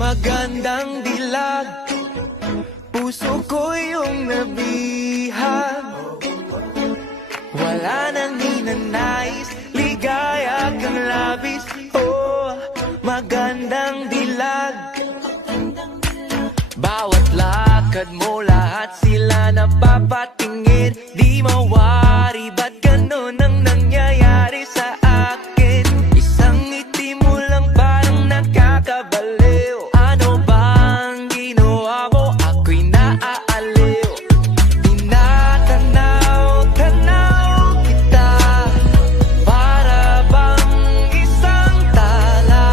Magandang dilag, puso ko yung nabihag. Wala nang ninanais, ligaya kang labis. Oh, magandang dilag. Bawat lakad mo, lahat sila napapatingin. Di mawari, ba't ganun ang nangyayari sa akin? Isang ngiti mo lang parang nakakabaliw. Ano bang ginawa mo? Ako'y naaaliw. Tinatanaw-tanaw kita, para bang isang tala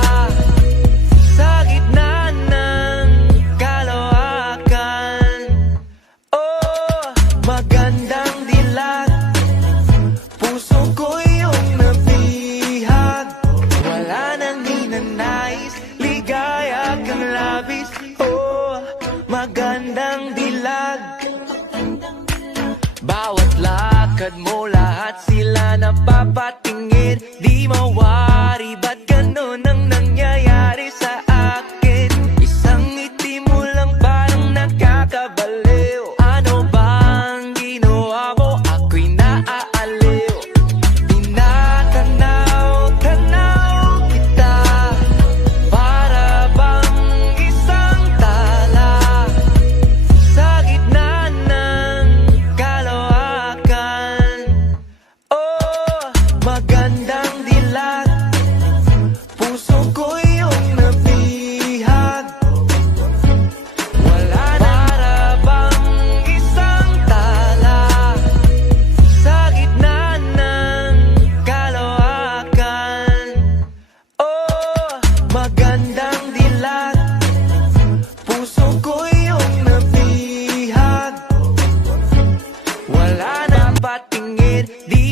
sa gitna ng kalawakan. Oh, magandang dilag, puso ko yung nabihag. Wala nang ninanais, ligaya kang labis. Oh, magandang dilag. Bawat lakad mo, lahat sila napapatingin. Di mawari, ba't ganun ang nangyayari sa akin? Isang ngiti mo lang parang nakakabaliw. Ano bang ginawa mo? Ako'y naaaliw. Tinatanaw-tanaw kita, para bang isang tala sa gitna ng kalawakan. Oh, magandang dilag, puso ko yung nabihag. Wala na, para bang isang tala sa gitna ng kalawakan. Oh, magandang dilag, puso ko yung nabihag. Wala na patingin, di